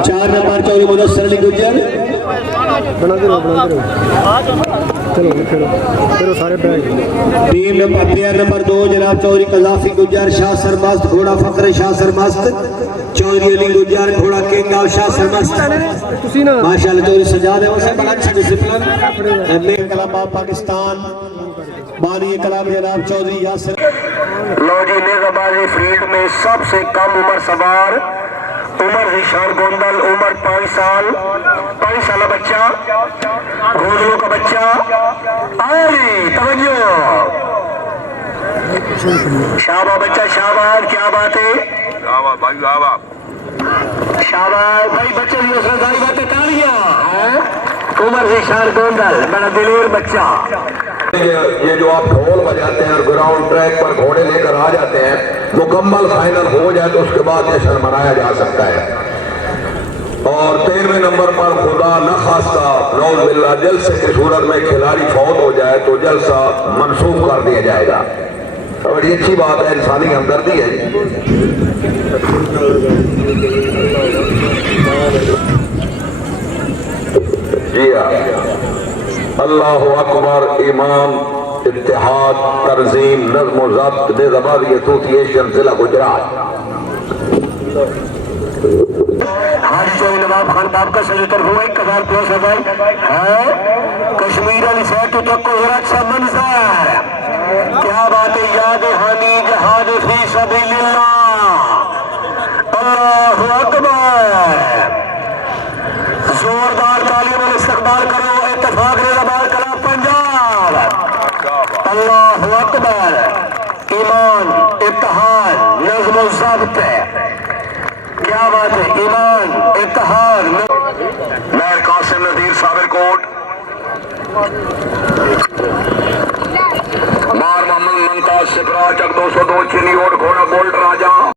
चार नंबर चौधरी मुदस्सर अली गुज्जर बनाते रहो चलो फिर सारे bag. Team number player number 2 जनाब चौधरी कजाफी गुज्जर शाह सरमस्त घोड़ा फकर शाह सरमस्त चौधरी अली गुज्जर घोड़ा किंग ऑफ शाह सरमस्त माशाल्लाह चौधरी सजा दे उसे बड़ा अच्छा डिसिप्लिन नेक कलाम पाकिस्तान बानी कलाम जनाब चौधरी यासिर। लो जी नेज़ाबाजी फील्ड में सबसे कम उम्र सवार उमर जिशान गोंदल उम्र 5 साल बच्चा घोड़ों का बच्चा आई तवज्जो शाबाश बच्चा शाबाश क्या बात है शाबाश भाई बच्चे की सारी बातें तालियां उमर जिशान गोंदल बड़ा दिलेर बच्चा। ये जो आप ढोल बजाते हैं और ग्राउंड ट्रैक पर घोड़े लेकर आ जाते हैं मुकम्मल फाइनल हो जाए तो उसके बाद जश्न मनाया जा सकता है। और 13वें नंबर पर खुदा न खास्ता नौज बिल्ला जलसे की सूरत में खिलाड़ी फौत हो जाए तो जलसा मनसूख कर दिया जाएगा। बड़ी अच्छी बात है, इंसानी हमदर्दी है। जी हाँ, अल्लाह अकबर ईमान इत्तेहाद तंजीम नज़्म व ज़ब्त नेज़ाबाजी एसोसिएशन जिला गुजरात। हाजी चौधरी नवाब खान बाप का सही तरफ हुआ 1000 प्लस है भाई है कश्मीर वाली साइड तो को अच्छा मंजर क्या बात है याद हानी जहाद फी सबीलिल्लाह अल्लाहु अकबर जोरदार तालियों में इस्तकबाल करो इत्तेफाक नेज़ाबाद कला पंजाब अल्लाहु अकबर ईमान इत्तेहाद नज़्म व ज़ब्त क्या बात है ईमान इत्तेहाद मेयर कासिम नज़ीर साबिर कोट मार मोहम्मद मुमताज सिपरा चक 202 चीनी और घोड़ा बोल्ट राजा।